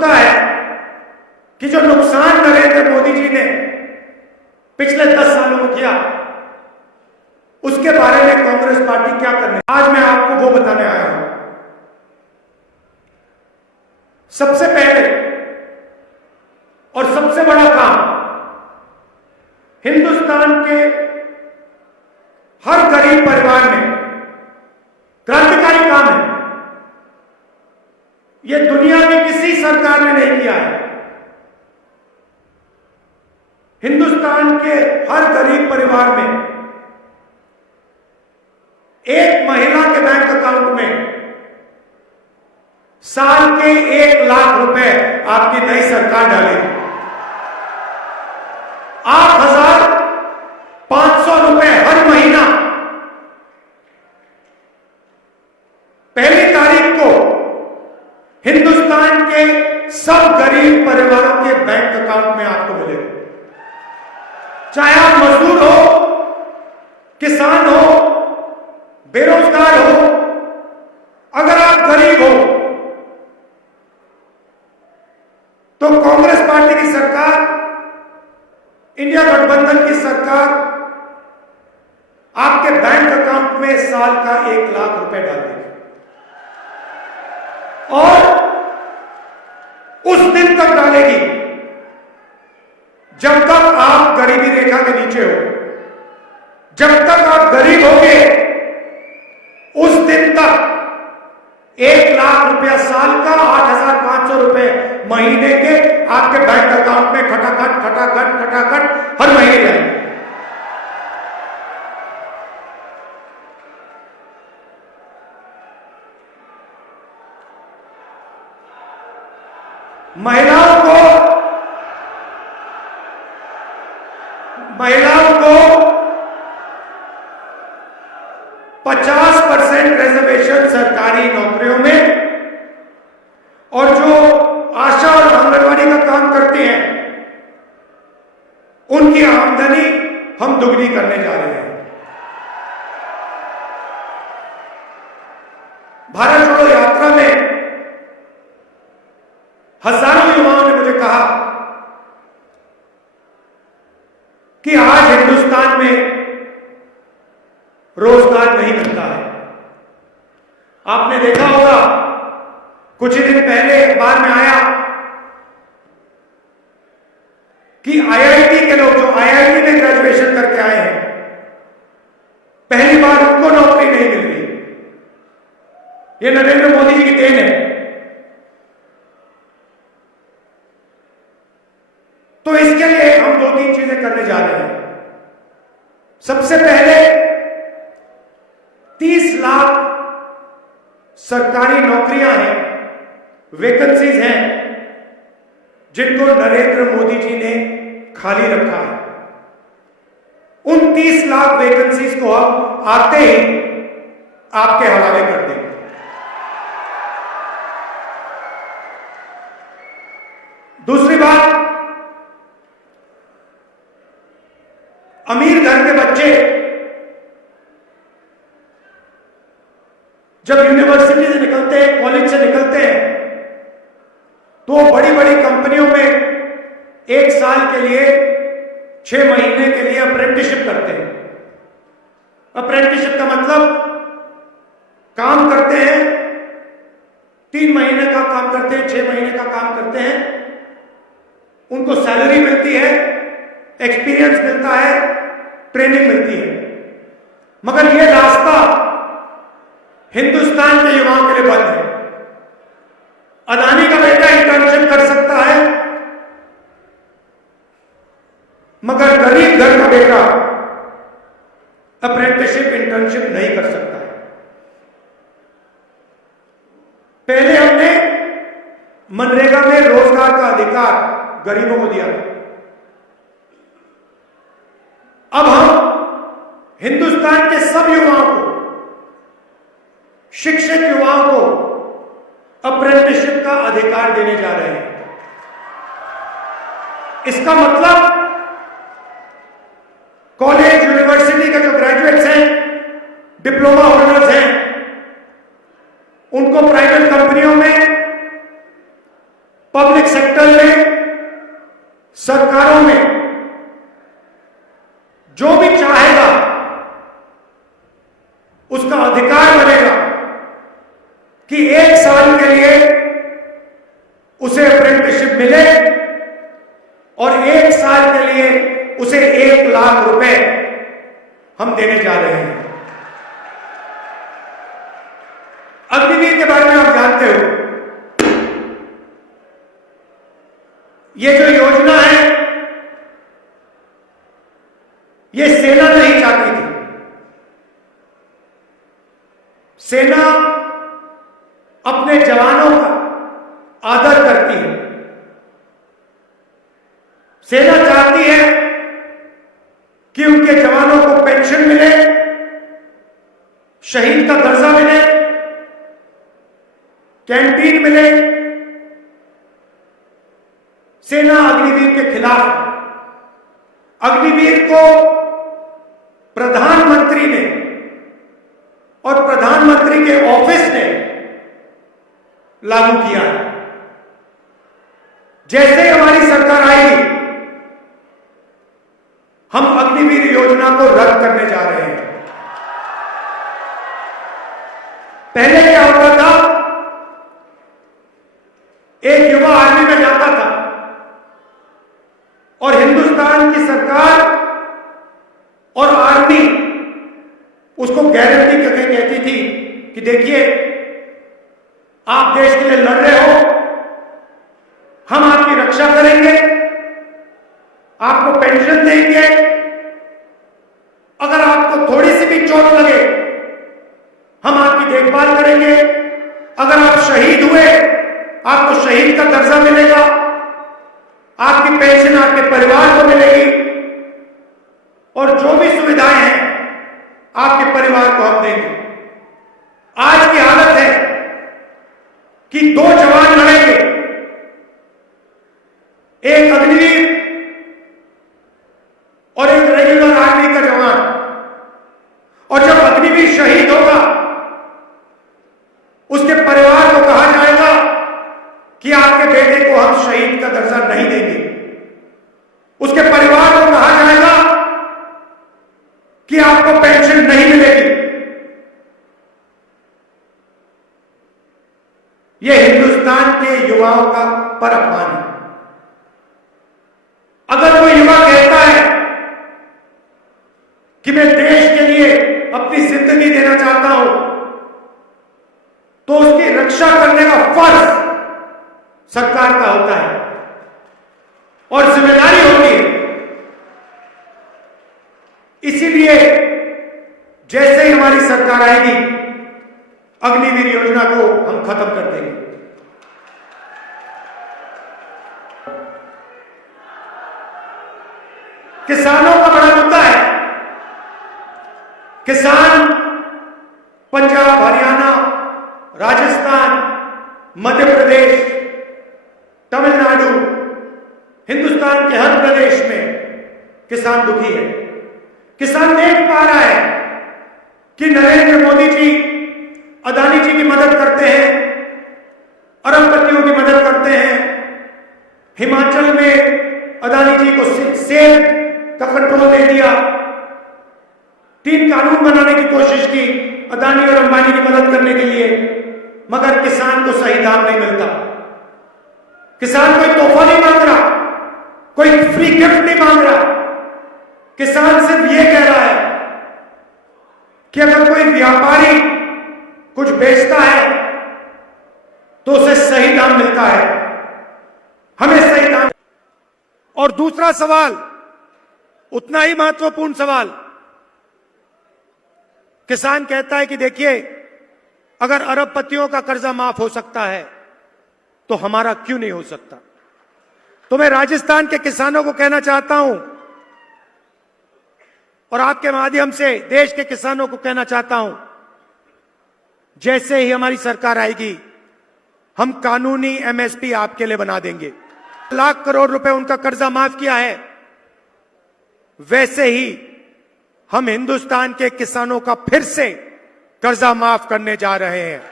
उत्सुकता है कि जो नुकसान नरेंद्र मोदी जी ने पिछले 10 सालों में किया, उसके बारे में कांग्रेस पार्टी क्या करने, आज मैं आपको वो बताने आया हूं। सबसे पहले और सबसे बड़ा काम हिंदुस्तान के हर गरीब परिवार में क्रांतिकारी काम है। यह दुनिया की किसी सरकार ने नहीं किया है। हिंदुस्तान के हर गरीब परिवार में एक महिला के बैंक अकाउंट में साल के 1 लाख रुपए आपकी नई सरकार डालेगी। 8,500 रुपए हर महीना। पहली तारीख को हिंदुस्तान के सब गरीब परिवारों के बैंक अकाउंट में आपको मिलेगा। चाहे आप मजदूर हो, किसान हो, बेरोजगार हो, अगर आप गरीब हो तो कांग्रेस पार्टी की सरकार, इंडिया गठबंधन की सरकार आपके बैंक अकाउंट में साल का 1 लाख रुपए डाल देगी। और उस दिन तक डालेगी जब तक आप गरीबी रेखा के नीचे हो। जब तक आप गरीब होगे उस दिन तक 1 लाख रुपया साल का, 8,500 रुपए महीने के आपके बैंक अकाउंट में खटाखट खटाखट खटाखट हर महीने जाएंगे। महिलाओं को 50% रिजर्वेशन सरकारी नौकरियों में, और जो आशा और आंगनवाड़ी का काम करते हैं उनकी आमदनी हम दुगनी करने जा रहे हैं। भारत जोड़ो यात्रा में हजारों युवाओं ने मुझे कहा कि आज हिंदुस्तान में रोजगार नहीं मिलता है। आपने देखा होगा, कुछ ही दिन पहले अखबार में आया कि आईआईटी के लोग, जो आईआईटी में ग्रेजुएशन करके आए हैं, पहली बार उनको नौकरी नहीं मिल रही। ये नरेंद्र मोदी जी की देन है। तो इसके लिए हम 2-3 चीजें करने जा रहे हैं। सबसे पहले 30 लाख सरकारी नौकरियां हैं, वैकेंसीज हैं, जिनको नरेंद्र मोदी जी ने खाली रखा है। उन 30 लाख वैकेंसीज को हम आते ही आपके हवाले कर देंगे। दूसरी बात, अमीर घर के बच्चे जब यूनिवर्सिटी से निकलते हैं, कॉलेज से निकलते हैं, तो बड़ी बड़ी कंपनियों में 1 साल के लिए, 6 महीने के लिए अप्रेंटिसशिप करते हैं। अप्रेंटिसशिप का मतलब काम करते हैं, 3 महीने का काम करते हैं, 6 महीने का काम करते हैं, उनको सैलरी मिलती है, एक्सपीरियंस मिलता है, ट्रेनिंग मिलती है। मगर यह रास्ता हिंदुस्तान के युवाओं के लिए बंद है। अदानी का बेटा इंटर्नशिप कर सकता है, मगर गरीब घर का बेटा अप्रेंटिसशिप, इंटर्नशिप नहीं कर सकता है। पहले हमने मनरेगा में रोजगार का अधिकार गरीबों को दिया था। अब हम हिंदुस्तान के सब युवाओं को, शिक्षित युवाओं को अप्रेंटिसशिप का अधिकार देने जा रहे हैं। इसका मतलब कॉलेज, यूनिवर्सिटी के जो ग्रेजुएट्स हैं, डिप्लोमा होल्डर्स हैं, उनको प्राइवेट कंपनियों में पब्लिक सेक्टर में, सरकारों में जो भी चाहेगा उसका अधिकार बनेगा कि 1 साल के लिए उसे अप्रेंटिसशिप मिले और 1 साल के लिए उसे 1 लाख रुपए हम देने जा रहे हैं। अग्निवीर के बारे में आप जानते हो, ये जो योजना है ये सेना नहीं चाहती थी। सेना अपने जवानों का आदर करती है। सेना चाहती है कि उनके जवानों को पेंशन मिले, शहीद का दर्जा मिले, कैंटीन मिले। सेना अग्निवीर के खिलाफ, अग्निवीर को प्रधानमंत्री ने और प्रधानमंत्री के ऑफिस ने लागू किया है। जैसे ही हमारी सरकार आएगी, हम अग्निवीर योजना को रद्द करने जा रहे हैं। पहले क्या होता था, एक युवा आर्मी में जाता था और हिंदुस्तान की सरकार और आर्मी उसको गारंटी करके कहती थी कि देखिए, आप देश के लिए लड़ रहे हो, हम आपकी रक्षा करेंगे, आपको पेंशन देंगे, अगर आपको थोड़ी सी भी चोट लगे हम आपकी देखभाल करेंगे, अगर आप शहीद हुए आपको शहीद का दर्जा मिलेगा, आपकी पेंशन आपके परिवार को मिलेगी और जो भी सुविधाएं हैं आपके परिवार को हम देंगे। आज की हालत है कि 2 जवान लड़ेंगे, एक अग्निवीर और एक रेगुलर आर्मी का जवान, और जब अग्निवीर शहीद होगा उसके परिवार को कहा जाएगा कि आपके बेटे को हम शहीद का दर्जा नहीं देंगे। उसके परिवार को कहा जाएगा कि आपको पेंशन नहीं मिलेगी। यह हिंदुस्तान के युवाओं का पर अपमान है। अगर कोई युवा कहता है कि मैं देश के लिए अपनी जिंदगी देना चाहता हूं, तो उसकी रक्षा करने का फर्ज सरकार का होता है और जिम्मेदारी होती है। इसीलिए जैसे ही हमारी सरकार आएगी, अग्निवीर योजना को हम खत्म कर देंगे। किसानों का बड़ा मुद्दा है। किसान पंजाब, हरियाणा, राजस्थान, मध्य प्रदेश, तमिलनाडु, हिंदुस्तान के हर प्रदेश में किसान दुखी है। किसान देख पा रहा है कि नरेंद्र मोदी जी अदानी जी की मदद करते हैं, अरबपतियों की मदद करते हैं। हिमाचल में अदानी जी को सेब का कंट्रोल दे दिया, 3 कानून बनाने की कोशिश की अदानी और अंबानी की मदद करने के लिए, मगर किसान को सही दाम नहीं मिलता। किसान कोई तोहफा नहीं मांग रहा, कोई फ्री गिफ्ट नहीं मांग रहा। किसान सिर्फ ये कह रहा है कि अगर कोई व्यापारी कुछ बेचता है तो उसे सही दाम मिलता है, हमें सही दाम। और दूसरा सवाल, उतना ही महत्वपूर्ण सवाल, किसान कहता है कि देखिए, अगर अरबपतियों का कर्जा माफ हो सकता है तो हमारा क्यों नहीं हो सकता। तो मैं राजस्थान के किसानों को कहना चाहता हूं और आपके माध्यम से देश के किसानों को कहना चाहता हूं, जैसे ही हमारी सरकार आएगी हम कानूनी एमएसपी आपके लिए बना देंगे। लाख करोड़ रुपए उनका कर्जा माफ किया है, वैसे ही हम हिंदुस्तान के किसानों का फिर से कर्जा माफ करने जा रहे हैं।